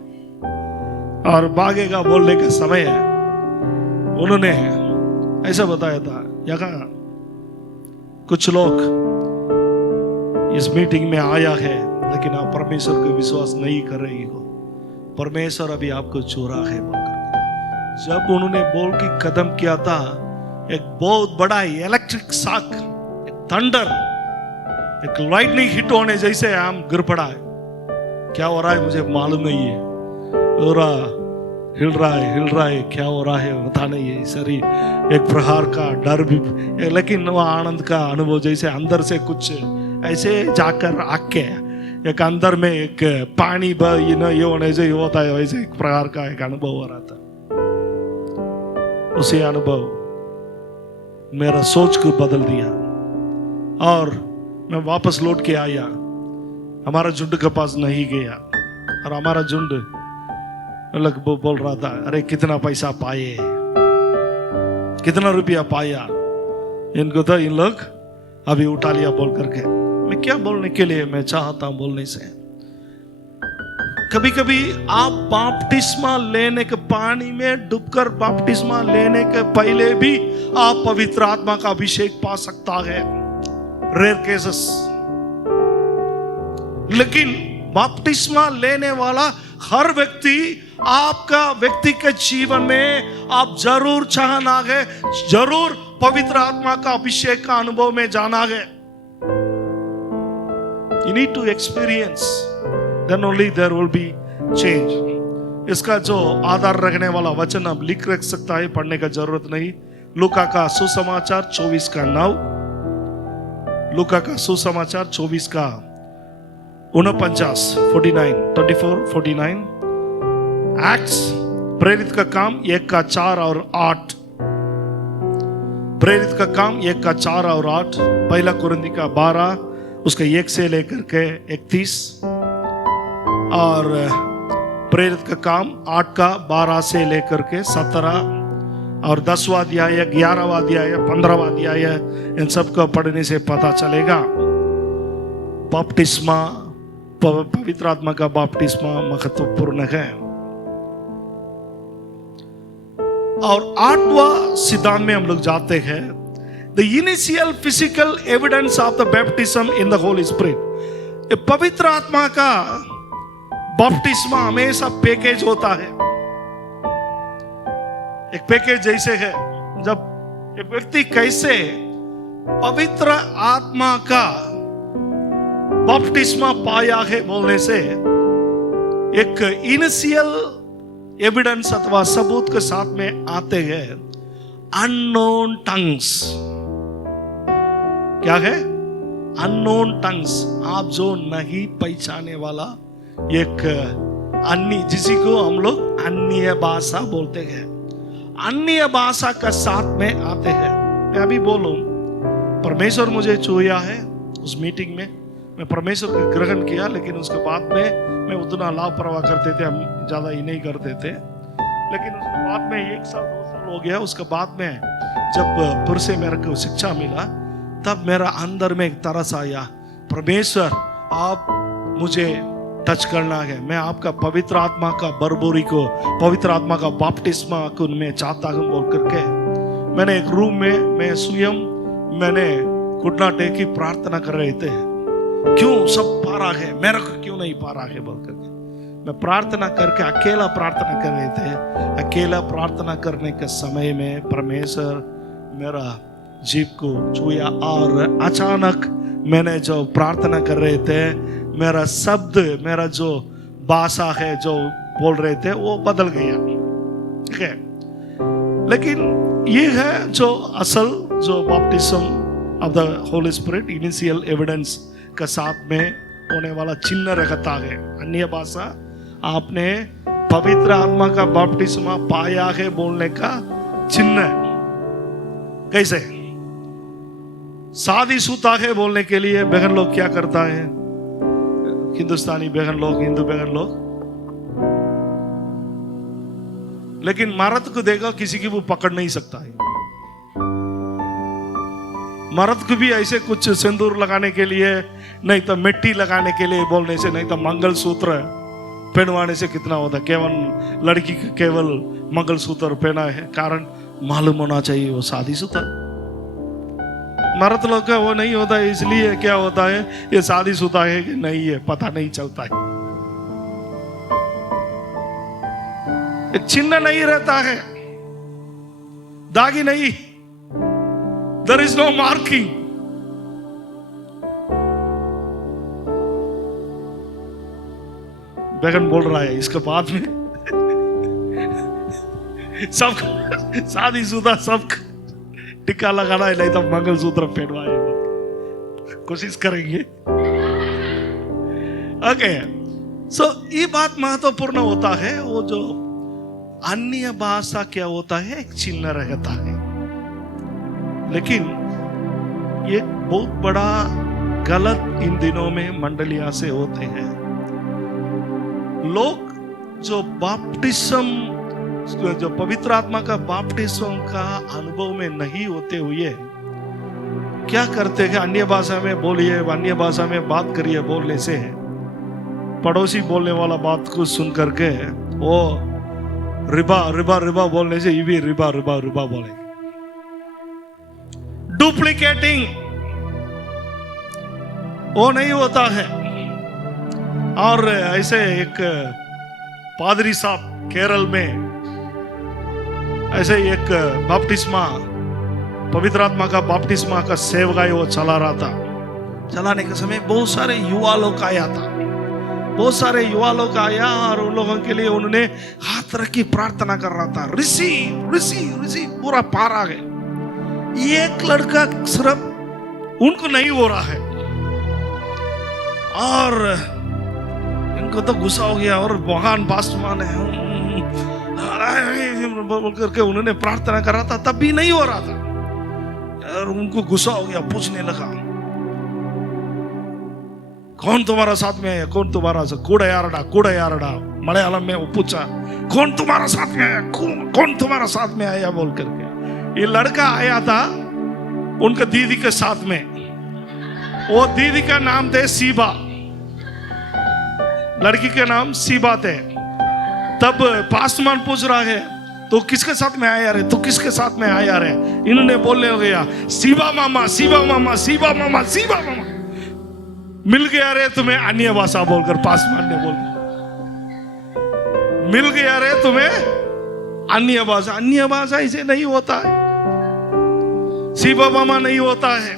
और भागेगा बोलने का समय है। उन्होंने ऐसा बताया था, यहाँ कुछ लोग इस मीटिंग में आया है, लेकिन आप परमेश्वर को विश्वास नहीं कर रही हो, परमेश्वर अभी आपको चुरा है बोलकर। जब उन्होंने बोल के कदम किया था, एक बहुत बड़ा इलेक्ट्रिक शॉक, एक थंडर, एक लाइटनिंग हिट होने जैसे हम गिर पड़ा है। क्या हो रहा है मुझे मालूम नहीं है, हिल रहा है, क्या हो रहा है पता नहीं है। सरी एक प्रहार का डर भी, लेकिन वो आनंद का अनुभव, जैसे अंदर से कुछ ऐसे जाकर आके एक अंदर में एक पानी ये होने से होता है, वैसे एक प्रकार का एक अनुभव हो रहा था। उसी अनुभव मेरा सोच को बदल दिया, और मैं वापस लौट के आया। हमारा झुंड के पास नहीं गया, और हमारा झुंड अलग बोल रहा था, अरे कितना पैसा पाए, कितना रुपया पाया। इनको तो इन लोग अभी उठा लिया बोल करके। मैं क्या बोलने के लिए मैं चाहता हूं बोलने से, कभी कभी आप बपतिस्मा लेने के पानी में डूबकर बपतिस्मा लेने के पहले भी आप पवित्र आत्मा का अभिषेक पा सकता है, रेयर केसेस। लेकिन बपतिस्मा लेने वाला हर व्यक्ति, आपका व्यक्ति के जीवन में आप जरूर चाहना है, जरूर पवित्र आत्मा का अभिषेक का अनुभव में जाना है। You need to experience, then only there will be change. इसका जो आधार रखने वाला वचन आप लिख रख सकता है, पढ़ने का जरूरत नहीं। लूका का सुसमाचार 24 का 9, लूका का सुसमाचार 24 का 49, एक्ट्स प्रेरित का काम 1 का 4 और 8, प्रेरित का काम 1 का 4 और 8, पहला कुरिन्थी का 12 उसका 1 से लेकर के 31, और प्रेरित का काम 8 का 12 से लेकर के 17, और 10वां अध्याय, 11वां अध्याय, 15वां अध्याय, इन सब को पढ़ने से पता चलेगा बपतिस्मा पवित्र आत्मा का बपतिस्मा महत्वपूर्ण है। और 8वां सिद्धांत में हम लोग जाते हैं, the initial physical evidence of the baptism in the holy spirit. पवित्र आत्मा का बपतिस्मा हमेशा पैकेज होता है, एक पैकेज जैसे है। जब एक व्यक्ति कैसे पवित्र आत्मा का बपतिस्मा पाया है बोलने से एक इनिशियल एविडेंस अथवा सबूत के साथ में आते हैं अननोन टंग्स। क्या है? अननोन टंग्स, आप जो नहीं पहचाने वाला एक अन्य, जिसी को हम लोग अन्य भाषा बोलते हैं, अन्य भाषा का साथ में आते हैं। मैं अभी बोलूं, परमेश्वर मुझे छुआ है उस मीटिंग में, मैं परमेश्वर को ग्रहण किया, लेकिन उसके बाद में मैं उतना लापरवाह करते थे, हम ज्यादा ही नहीं करते थे। लेकिन उसके बाद में 1 साल 2 साल हो गया, उसके बाद में जब फिर से मेरे को शिक्षा मिला, तब मेरा अंदर में एक तरस आया, परमेश्वर आप मुझे टच करना है, मैं आपका पवित्र आत्मा का बरबोरी को, पवित्र आत्मा का बपतिस्मा को मैं चाहता हूं बोल करके मैंने एक रूम में मैं स्वयं मैंने घुटना टेकी प्रार्थना कर रहे थे। क्यों सब पा रहा है, मेरे को क्यों नहीं पा रहा है बोल करके मैं प्रार्थना करके अकेला प्रार्थना कर रहे थे। अकेला प्रार्थना करने के समय में परमेश्वर मेरा जीव को छुआ और अचानक मैंने जो प्रार्थना कर रहे थे, मेरा शब्द, मेरा जो भाषा है जो बोल रहे थे वो बदल गया। ठीक है, लेकिन ये है जो असल जो बपतिस्म of the holy spirit initial evidence का साथ में होने वाला चिन्ह रहता है। अन्य भाषा आपने पवित्र आत्मा का बपतिस्मा पाया है बोलने का चिन्ह। कैसे? शादीशुदा है बोलने के लिए बहन लोग क्या करता है, हिंदुस्तानी बहन लोग, हिंदू बहन लोग, लेकिन मर्द को देखा किसी की वो पकड़ नहीं सकता है। मर्द को भी ऐसे कुछ सिंदूर लगाने के लिए, नहीं तो मिट्टी लगाने के लिए बोलने से, नहीं तो मंगलसूत्र पहनवाने से कितना होता है। केवल लड़की को केवल मंगलसूत्र पहना है, कारण मालूम होना चाहिए वो शादीशुदा। मर्द लोग का वो नहीं होता है, इसलिए क्या होता है, ये शादीशुदा है कि नहीं है पता नहीं चलता है, एक चिन्ह नहीं रहता है, दागी नहीं, there is no marking। बहन बोल रहा है इसके बाद में सब शादीशुदा सब टिक्का लगाना है, नहीं तो मंगलसूत्र पहनवाए, कोशिश करेंगे। ओके, सो ये बात महत्वपूर्ण होता है। वो जो अन्य भाषा क्या होता है, एक चिन्ह रहता है। लेकिन ये बहुत बड़ा गलत इन दिनों में मंडलियां से होते हैं। लोग जो बपतिस्म, जो पवित्र आत्मा का बपतिस्म का अनुभव में नहीं होते हुए क्या करते हैं, अन्य भाषा में बोलिए, अन्य भाषा में बात करिए बोलने से पड़ोसी बोलने वाला बात को सुन करके वो रिबा रिबा रिबा बोलने से ये भी रिबा रिबा रिबा बोले। डुप्लीकेटिंग वो नहीं होता है। और ऐसे एक पादरी साहब केरल में ऐसे एक बपतिस्मा, पवित्र आत्मा का बपतिस्मा का सेवकाई वो चला रहा था। चलाने के समय बहुत सारे युवा लोग आया था, बहुत सारे युवा लोग आया और उन लोगों के लिए उन्होंने हाथ रख के प्रार्थना कर रहा था, रिसीव रिसीव रिसीव, पूरा पारा है। एक लड़का सिर्फ उनको नहीं हो रहा है और इनको तो गुस्सा हो गया और महान पास्टरमान है बोल करके उन्होंने प्रार्थना कर रहा था, तब भी नहीं हो रहा था और उनको गुस्सा हो गया, पूछने लगा कौन तुम्हारा साथ में आया, कौन तुम्हारा साथ, कूड़ा यारडा मलयालम में वो पूछा कौन तुम्हारा साथ में आया, कौन तुम्हारा साथ में आया बोल करके। ये लड़का आया था उनका दीदी के साथ में, वो दीदी का नाम थे सीबा। लड़की का नाम सीबात है। तब पासमान पूछ रहा है तो किसके साथ में आया रे, तो किसके साथ में आया रे। इन्होंने बोलने गया सीबा मामा, सीबा मामा, सीबा मामा, सीबा मामा। मिल गया रे तुम्हें अन्य भाषा बोलकर, पासमान ने बोल, मिल गया रे तुम्हें अन्य भाषा। अन्य भाषा इसे नहीं होता है, सीबा मामा नहीं होता है।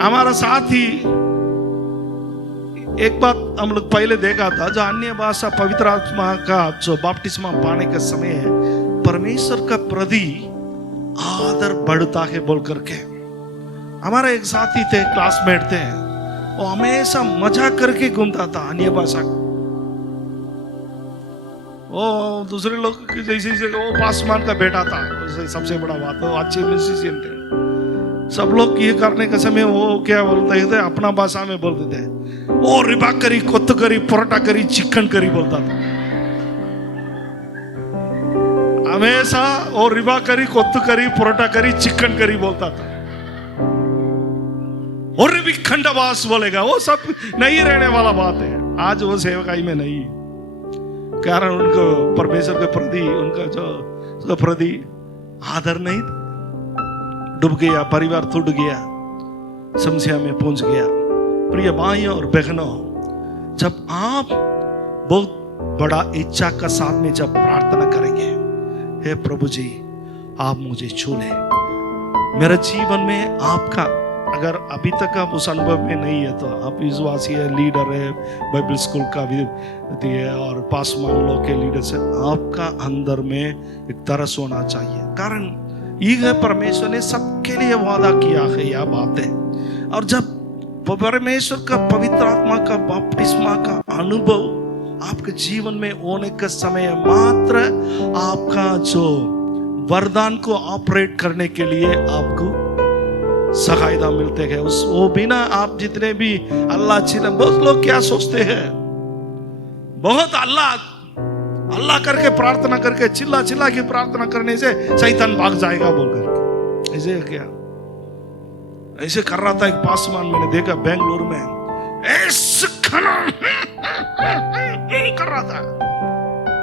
हमारा साथ ही एक बात हम लोग पहले देखा था, जो अन्य भाषा पवित्र आत्मा का जो बपतिस्मा पाने का समय है, परमेश्वर का प्रति आदर बढ़ता है बोल करके। हमारा एक साथी थे, क्लासमेट थे, वो हमेशा मजा करके घूमता था अन्य भाषा का। वो दूसरे लोग जैसे वो पासमान का बेटा था, सबसे बड़ा बात, वो अच्छे म्यूजिशियन थे। सब लोग ये करने के समय वो क्या बोलते थे, अपना भाषा में बोलते थे, वो रिबा करी, कोत्त करी, परोटा करी, चिकन करी बोलता था। हमेशा वो रिबा करी, कोत्त करी, परोटा करी, चिकन करी बोलता था। और भी खंडवास बोलेगा, वो सब नहीं रहने वाला बात है। आज वो सेवकाई में नहीं, कारण उनको परमेश्वर के प्रति उनका जो प्रति आदर नहीं, डूब गया, परिवार टूट गया, समस्या में पहुंच गया। प्रिय भाइयों और बहनों, जब आप बहुत बड़ा इच्छा का साथ में जब प्रार्थना करेंगे, हे प्रभु जी आप मुझे छू ले, मेरे जीवन में आपका, अगर अभी तक आप उस अनुभव में नहीं है तो आप विश्वासी है, लीडर है, बाइबल स्कूल का भी है और पासमान लोग के लीडर से, आपका अंदर में एक तरस होना चाहिए। कारण ये परमेश्वर ने सबके लिए वादा किया है यह बात है। और जब परमेश्वर का पवित्र आत्मा का बपतिस्मा का अनुभव आपके जीवन में होने के समय मात्र आपका जो वरदान को ऑपरेट करने के लिए आपको सहायता मिलते हैं। उस वो बिना आप जितने भी अल्लाह चिल्ला, बहुत लोग क्या सोचते हैं, बहुत अल्लाह करके प्रार्थना करके चिल्ला चिल्ला के प्रार्थना करने से शैतान भाग जाएगा बोलकर, ऐसे क्या ऐसे कर रहा था एक पासमान, मैंने देखा बेंगलुरु में ऐसे खाना कर रहा था।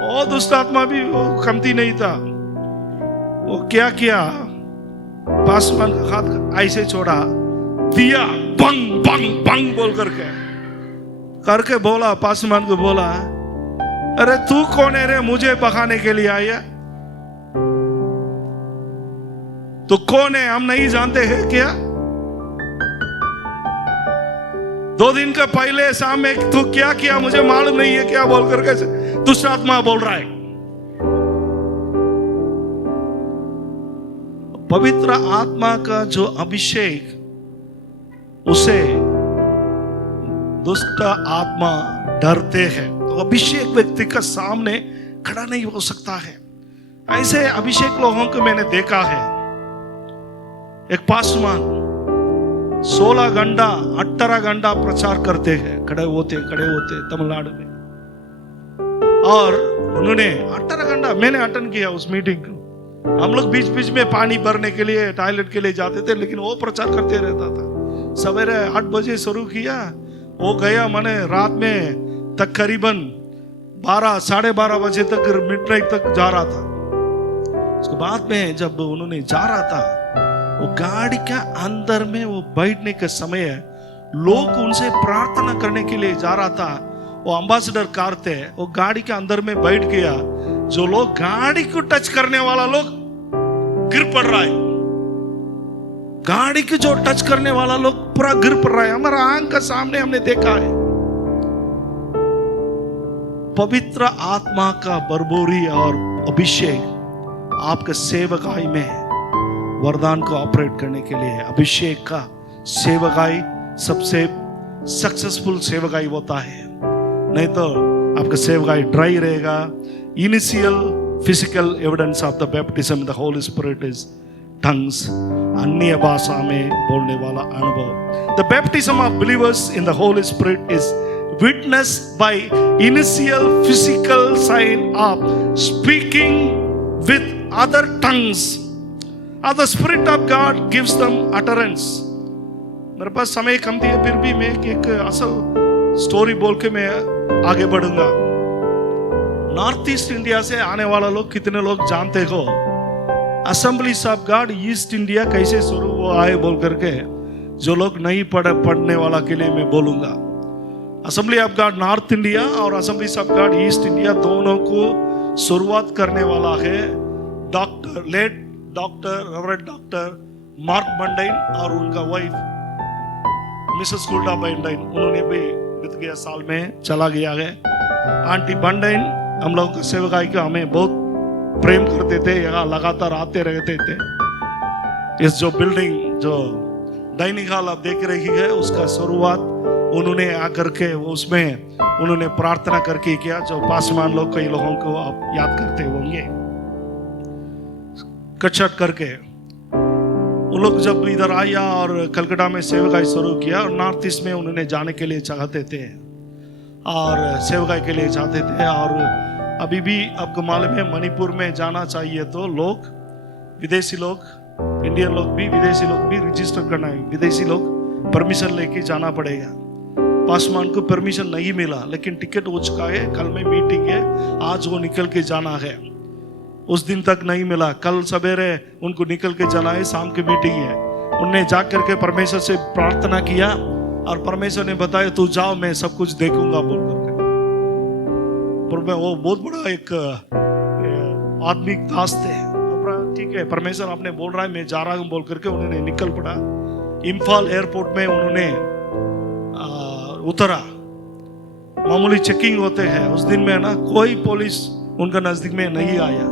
वो दुष्ट आत्मा भी वो कमती नहीं था। वो क्या किया, पासमान का हाथ ऐसे छोड़ा, दिया बंग बंग बंग बोल करके बोला, पासमान को बोला, अरे तू कौन है रे मुझे भगाने के लिए आया? तो कौन है, हम नहीं जानते हैं क्या? 2 दिन का पहले शाम में तू क्या किया मुझे मालूम नहीं है क्या बोल करके दुष्ट आत्मा बोल रहा है। पवित्र आत्मा का जो अभिषेक, उसे दुष्ट आत्मा डरते हैं। तो अभिषेक व्यक्ति का सामने खड़ा नहीं हो सकता है। ऐसे अभिषेक लोगों को मैंने देखा है। एक पासवान 16 घंटा 18 घंटा प्रचार करते हैं, खड़े होते तमिलनाडु में। और उन्होंने 18 घंटा, मैंने अटेंड किया उस मीटिंग को। हम लोग बीच बीच में पानी भरने के लिए, टॉयलेट के लिए जाते थे, लेकिन वो प्रचार करते रहता था। सवेरे 8 बजे शुरू किया, वो गया मैंने रात में तक करीबन 12 साढ़े 12 बजे तक मिडनाइट तक जा रहा था। उसके बाद में जब उन्होंने जा रहा था, वो गाड़ी का अंदर में वो बैठने के समय लोग उनसे प्रार्थना करने के लिए जा रहा था। वो एम्बेसडर कार थे, वो गाड़ी के अंदर में बैठ गया। जो लोग गाड़ी को टच करने वाला लोग गिर पड़ रहा है, गाड़ी को जो टच करने वाला लोग पूरा गिर पड़ रहा है। हमारा आंख के सामने हमने देखा है। पवित्र आत्मा का बरबोरी और अभिषेक आपके सेवकाई में वरदान को ऑपरेट करने के लिए, अभिषेक का सेवकाई सबसे सक्सेसफुल सेवकाई होता है। नहीं तो आपका सेवकाई ड्राई रहेगा। Initial physical evidence of the baptism the holy spirit is tongues, अन्य भाषा में बोलने वाला अनुभव। The baptism of believers in the holy spirit is witnessed by initial physical sign of speaking with other tongues, and the Spirit of God gives them utterance. मेरे पास समय कम थी, फिर भी मैं एक असल स्टोरी बोल के मैं आगे बढ़ूंगा। नॉर्थ ईस्ट इंडिया से आने वाला लोग कितने लोग जानते हो assemblies of God East India कैसे शुरू हुआ है बोल करके? जो लोग नहीं पढ़ने वाला के लिए मैं बोलूंगा। Assembly of God North India और Assemblies of God East India दोनों को शुरुआत करने वाला है late doctor reverend doctor Mark Buntain और उनका वाइफ मिसेस गुल्डा बंडाइन। उन्होंने भी बीत गया साल में चला गया है। आंटी बंडाइन हम लोगों का सेवकाई का हमें बहुत प्रेम करते थे, यहाँ लगातार आते रहते थे। इस जो बिल्डिंग जो डाइनिंग हॉल आप देख रही है उसका शुरुआत उन्होंने आकर के उसमें उन्होंने प्रार्थना करके किया। जो पासवान लोग कई लोगों को आप याद करते होंगे, कचट करके उन लोग जब इधर आया और कलकत्ता में सेवकाई शुरू किया और नॉर्थ ईस्ट में उन्होंने जाने के लिए चाहते थे और सेवकाई के लिए चाहते थे। और अभी भी आपको मालूम है मणिपुर में जाना चाहिए तो लोग विदेशी लोग, इंडियन लोग भी, विदेशी लोग भी रजिस्टर करना है। विदेशी लोग परमिशन लेके जाना पड़ेगा। पासवान को परमिशन नहीं मिला लेकिन टिकट हो चुका है। कल में मीटिंग है, आज वो निकल के जाना है। उस दिन तक नहीं मिला, कल सवेरे उनको निकल के जाना है, शाम की मीटिंग है। उनने जाकर के परमेश्वर से प्रार्थना किया और परमेश्वर ने बताया तू जाओ मैं सब कुछ देखूंगा बोल करके। पर मैं वो बहुत बड़ा एक आदमी दास थे। ठीक है परमेश्वर आपने बोल रहा है मैं जा रहा हूं बोल करके उन्होंने निकल पड़ा। इम्फाल एयरपोर्ट में उन्होंने उतरा। मामूली चेकिंग होते हैं उस दिन में ना, कोई पुलिस उनका नजदीक में नहीं आया।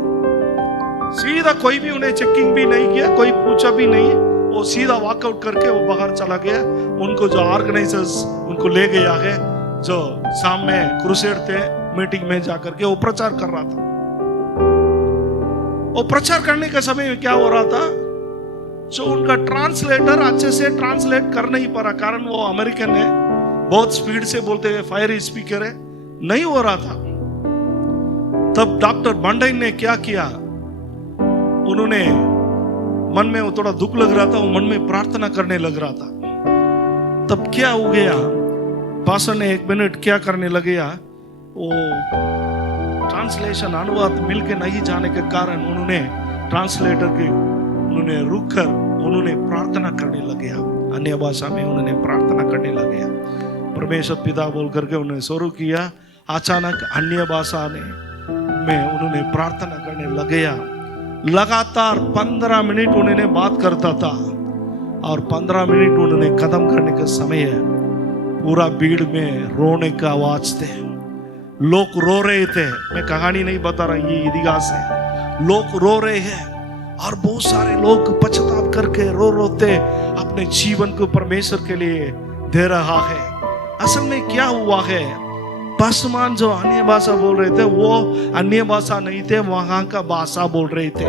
सीधा कोई भी उन्हें चेकिंग भी नहीं किया, कोई पूछा भी नहीं। वो सीधा वॉकआउट करके वो बाहर चला गया। उनको जो ऑर्गेनाइजर्स उनको ले गया है, जो शाम में क्रूसेड थे, मीटिंग में जाकर के वो प्रचार कर रहा था। वो प्रचार करने के समय में क्या हो रहा था, जो उनका ट्रांसलेटर अच्छे से ट्रांसलेट कर नहीं पा रहा, कारण वो अमेरिकन है, बहुत स्पीड से बोलते हुए फायर स्पीकर है, नहीं हो रहा था। तब डॉक्टर बंडाइन ने क्या किया, उन्होंने मन में वो थोड़ा दुख लग रहा था, वो मन में प्रार्थना करने लग रहा था। तब क्या हो गया, पास्टर ने 1 मिनट क्या करने लगे, वो ट्रांसलेशन अनुवाद मिलके नहीं जाने के कारण उन्होंने ट्रांसलेटर के उन्होंने रुक कर उन्होंने प्रार्थना करने लगे। अन्य भाषा में उन्होंने प्रार्थना करने लगे। परमेश्वर पिता बोल करके उन्होंने शुरू किया। अचानक अन्य भाषा में उन्होंने प्रार्थना करने लगे। लगातार 15 मिनट उन्होंने बात करता था और 15 मिनट उन्होंने खत्म करने का समय है, पूरा भीड़ में रोने का आवाज थे। लोग रो रहे थे। मैं कहानी नहीं बता रहा, ये इतिहास है। लोग रो रहे हैं और बहुत सारे लोग पश्चाताप करके रो रोते अपने जीवन को परमेश्वर के लिए दे रहा है। असल में क्या हुआ है, पासवान जो अन्य भाषा बोल रहे थे वो अन्य भाषा नहीं थे, वहां का भाषा बोल रहे थे।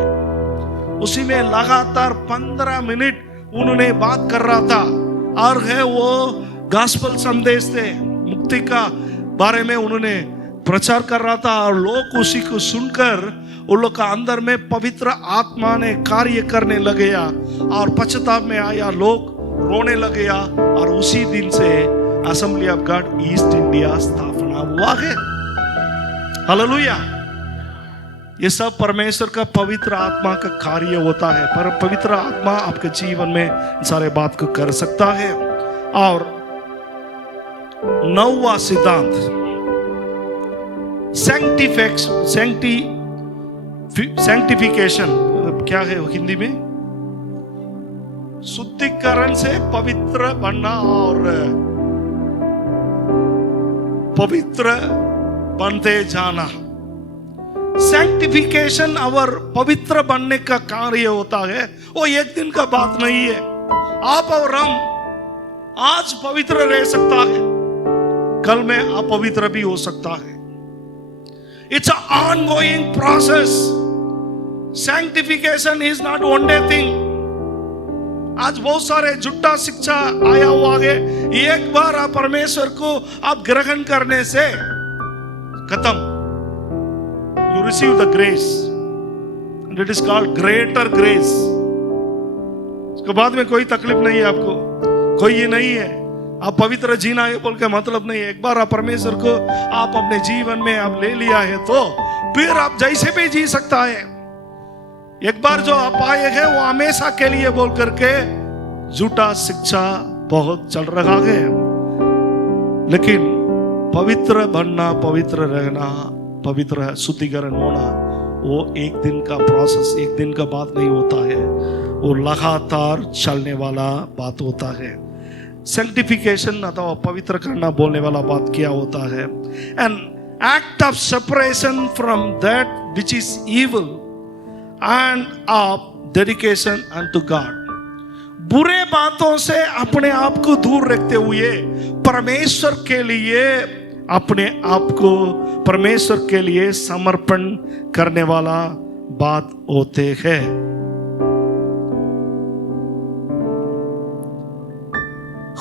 उसी में लगातार 15 मिनट उन्होंने बात कर रहा था और है वो गॉस्पेल संदेश थे, मुक्ति का बारे में उन्होंने प्रचार कर रहा था और लोग उसी को सुनकर उन लोग का अंदर में पवित्र आत्मा ने कार्य करने लगे और पश्चाताप में आया, लोग रोने लगे और उसी दिन से assembly of God East India स्थापना हुआ है। हालेलुया। ये सब परमेश्वर का पवित्र आत्मा का कार्य होता है, पर पवित्र आत्मा आपके जीवन में सारे बात को कर सकता है। और 9वां सिद्धांत सैंक्टिफिकेशन क्या है हिंदी में? शुद्धिकरण से पवित्र बनना और पवित्र बनते जाना। सैंक्टिफिकेशन और पवित्र बनने का कार्य होता है, वो एक दिन का बात नहीं है। आप और हम आज पवित्र रह सकता है, कल में अपवित्र भी हो सकता है। It's an ongoing process. Sanctification is not one day thing. आज बहुत सारे झूठा शिक्षा आया हुआ है। एक बार आप परमेश्वर को आप ग्रहण करने से खत्म। You receive the grace, and it is called greater grace. उसके बाद में कोई तकलीफ नहीं है आपको, कोई ये नहीं है। आप पवित्र जीना है बोल के मतलब नहीं। एक बार आप परमेश्वर को आप अपने जीवन में आप ले लिया है तो फिर आप जैसे भी जी सकता है। एक बार जो आप आए हैं वो हमेशा के लिए बोल करके झूठा शिक्षा बहुत चल रहा है। लेकिन पवित्र बनना, पवित्र रहना, पवित्र शुद्धिकरण होना वो एक दिन का प्रोसेस, एक दिन का बात नहीं होता है, वो लगातार चलने वाला बात होता है। सैंक्टिफिकेशन अथवा पवित्र करना बोलने वाला बात क्या होता है? An act of separation from that which is evil end of dedication unto God. बुरे बातों से अपने आप को दूर रखते हुए परमेश्वर के लिए अपने आप को परमेश्वर के लिए समर्पण करने वाला बात होते हैं।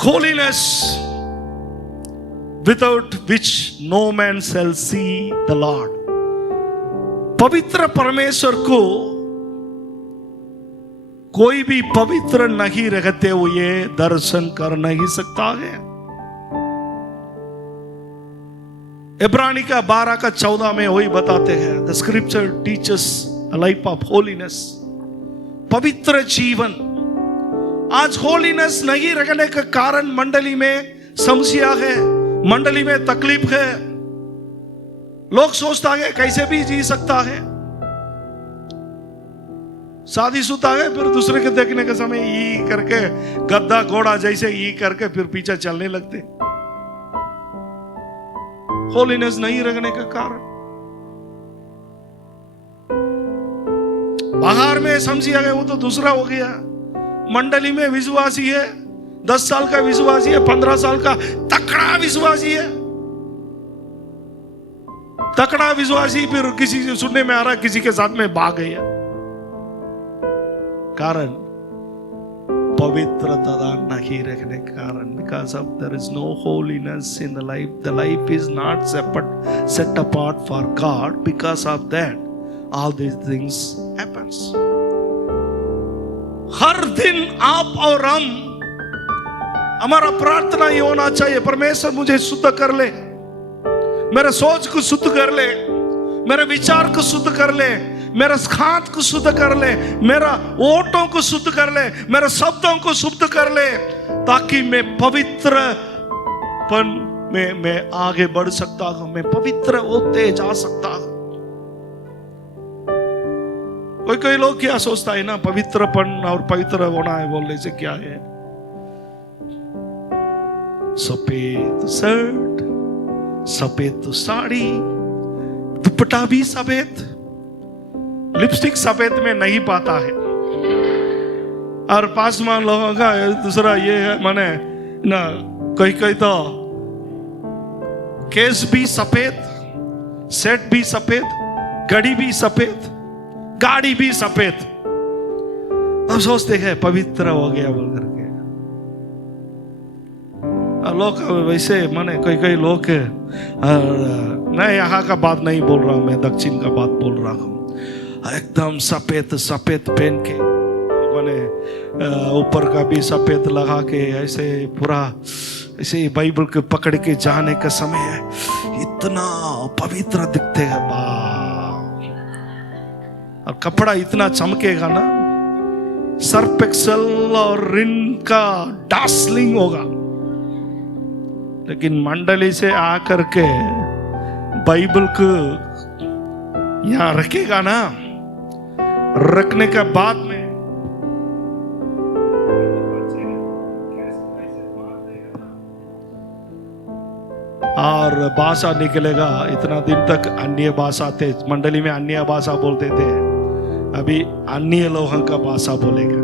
Holiness without which no man shall see the lord. पवित्र परमेश्वर को कोई भी पवित्र नहीं रहते हुए दर्शन कर नहीं सकता है। इब्रानी का 12 का 14 में वही बताते हैं, the scripture teachers a life of holiness, पवित्र जीवन। आज होलीनेस नहीं रखने का कारण मंडली में समस्या है, मंडली में तकलीफ है। लोग सोचता है कैसे भी जी सकता है, शादीशुदा है, फिर दूसरे के देखने के समय ई करके गद्दा घोड़ा जैसे ई करके फिर पीछे चलने लगते। होलीनेस नहीं रखने का कारण बाहर में समझिया गया, वो तो दूसरा हो गया। मंडली में विश्वासी है, 10 साल का विश्वासी है, 15 साल का तकड़ा विश्वासी है। तकड़ा विश्वासी फिर किसी से सुनने में आ रहा है किसी के साथ में भाग गया। कारण पवित्रता नहीं रखने के कारण, because of there is no holiness in the life. The life is not set apart for God. Because of that, all these things happens. हर दिन आप और हम, हमारा प्रार्थना ये होना चाहिए, परमेश्वर मुझे शुद्ध कर ले, मेरे सोच को शुद्ध कर ले, मेरे विचार को शुद्ध कर ले, मेरा हाथ को शुद्ध कर ले, मेरा ओठों को शुद्ध कर ले, मेरे शब्दों को शुद्ध कर ले, ताकि मैं पवित्रपन में मैं आगे बढ़ सकता हूं, मैं पवित्र होते जा सकता हूं। कोई लोग क्या सोचता है ना, पवित्रपन और पवित्र होना है बोलने से क्या है? सफेद शर्ट, सफेद साड़ी, दुपट्टा भी सफेद, लिपस्टिक सफेद में नहीं पाता है। और पासवान लोगों का दूसरा ये है, माने ना कोई तो केस भी सफेद, सेट भी सफेद, घड़ी भी सफेद, गाड़ी भी सफेद। अब सोचते हैं पवित्र हो गया बोल करके। लोग वैसे माने कोई लोग, मैं यहाँ का बात नहीं बोल रहा हूं, मैं दक्षिण का बात बोल रहा हूं। एकदम सफेद सफेद पहन के, माने ऊपर का भी सफेद लगा के, ऐसे पूरा ऐसे बाइबल के पकड़ के जाने का समय है, इतना पवित्र दिखते हैं बाप। और कपड़ा इतना चमकेगा ना, सर्फ एक्सेल और रिन का डार्सलिंग होगा। लेकिन मंडली से आकर के बाइबल को यहां रखेगा ना, रखने के बाद में और भाषा निकलेगा। इतना दिन तक अन्य भाषा थे, मंडली में अन्य भाषा बोलते थे, अभी अन्य लोगों का भाषा बोलेगा।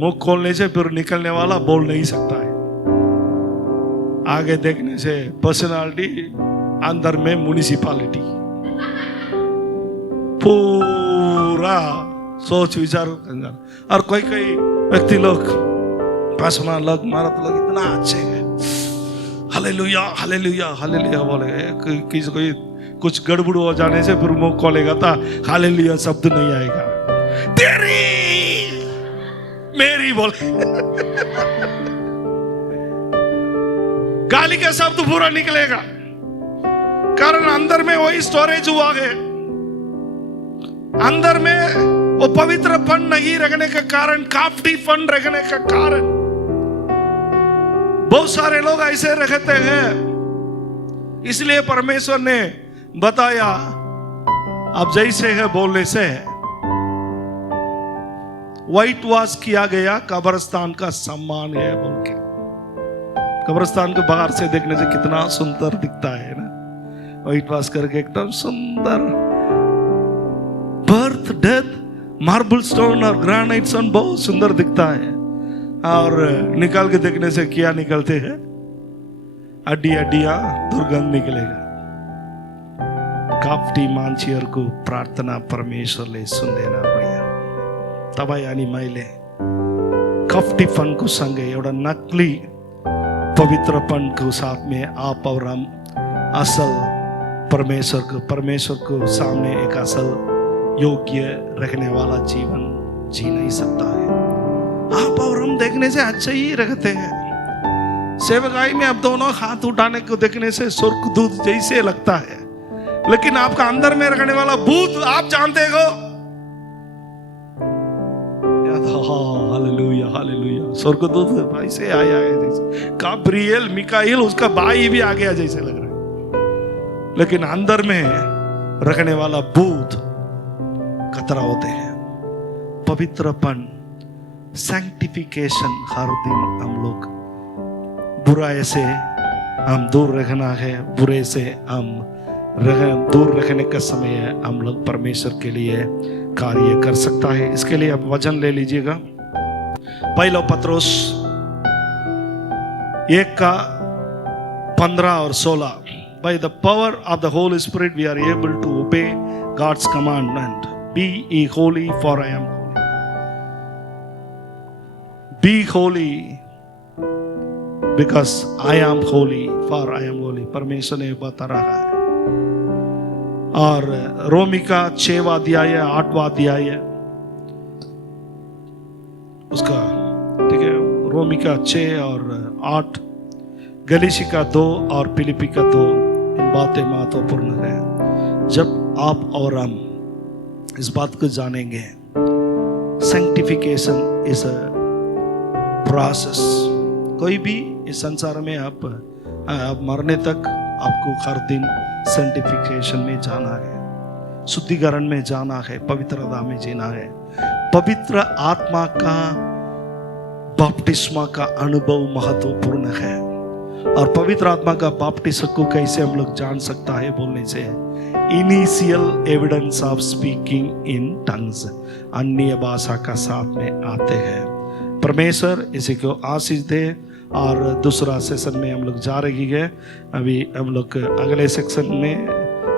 मुंह खोलने से फिर निकलने वाला बोल नहीं सकता है। आगे देखने से पर्सनालिटी, अंदर में म्युनिसिपालिटी, पूरा सोच विचार। और कोई व्यक्ति लोग, पासवान लोग, महाराज लोग इतना अच्छे हैं, हालेलुया हालेलुया हालेलुया बोलेगा। किसी कोई कुछ गड़बड़ हो जाने से फिर मुंह खोलेगा था, हालेलुया शब्द नहीं आएगा, तेरी मेरी बोले। गाली का शब्द पूरा निकलेगा, कारण अंदर में वही स्टोरेज हुआ है। अंदर में वो पवित्रपन नहीं रखने का कारण, काफ्टीपन रखने का कारण, बहुत सारे लोग ऐसे रखते हैं। इसलिए परमेश्वर ने बताया अब जैसे है बोलने से व्हाइट वॉश किया गया कब्रिस्तान का सम्मान है बोल के। कब्रिस्तान को बाहर से देखने से कितना सुंदर दिखता है ना, व्हाइट वॉश करके एकदम सुंदर। बर्थ, डेथ, मार्बल स्टोन और ग्रेनाइट स्टोन बहुत सुंदर दिखता है, और निकाल के देखने से क्या निकलते हैं? हड्डियां दुर्गंध निकलेगा। काफ्टी मान्छेहरूको प्रार्थना परमेश्वरले सुन्दैन प्रिय। तपाईँ अनि मैले कफ्टीपनको सँगै एउटा नकली पवित्रपनको साथ में आप और हम असल परमेश्वर को सामने एक असल योग्य रखने वाला जीवन जी नहीं सकता है। आप और हम देखने से अच्छे ही रखते हैं। सेवकाई में अब दोनों हाथ उठाने को देखने से स्वर्गदूत जैसे लगता है, लेकिन आपका अंदर में रखने वाला भूत आप जानते हो। हालेलुया हालेलुया, स्वर्गदूत ऐसे आया है जैसे गाब्रिएल मिकाएल उसका भाई भी आ गया जैसे लग रहा है, लेकिन अंदर में रखने वाला भूत खतरा होते हैं। पवित्रपन, सैंक्टिफिकेशन, हर दिन हम लोग बुराई से हम दूर रखना है, बुरे से हम दूर रखने का समय है। हम लोग परमेश्वर के लिए कार्य कर सकता है। इसके लिए आप वचन ले लीजिएगा, पहला पत्रोस 1:15 और 16। By the power of the Holy Spirit we are able to obey God's commandment. Be ye holy for I am holy. Be holy because I am holy for I am holy. परमेश्वर ने बता रहा है। और रोमी का 6वां अध्याय 8वां अध्याय उसका, ठीक है, रोमी का 6 और 8, गलीशी का 2 और फिलिपी का 2, इन बातें महत्वपूर्ण है। जब आप और हम इस बात को जानेंगे, सैंक्टिफिकेशन इज अ प्रोसेस। कोई भी इस संसार में आप मरने तक आपको हर दिन सैंक्टिफिकेशन में जाना है, शुद्धिकरण में जाना है, पवित्रता में जीना है। पवित्र आत्मा का बपतिस्मा का अनुभव महत्वपूर्ण है। और पवित्र आत्मा का बपतिस्मा को कैसे हम लोग जान सकता है बोलने से, initial evidence of speaking in tongues, अन्य भाषा का साथ में आते हैं। परमेश्वर इसी को आशीष दे। और दूसरा सेशन में हम लोग जा रही है। अभी हम लोग अगले सेक्शन में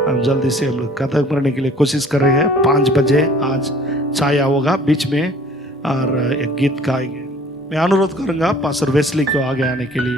हम जल्दी से हम लोग खत्म करने के लिए कोशिश कर रहे हैं। 5 बजे आज छाया होगा बीच में और एक गीत गाएंगे। मैं अनुरोध करूंगा पास्टर वेस्ली को आगे आने के लिए।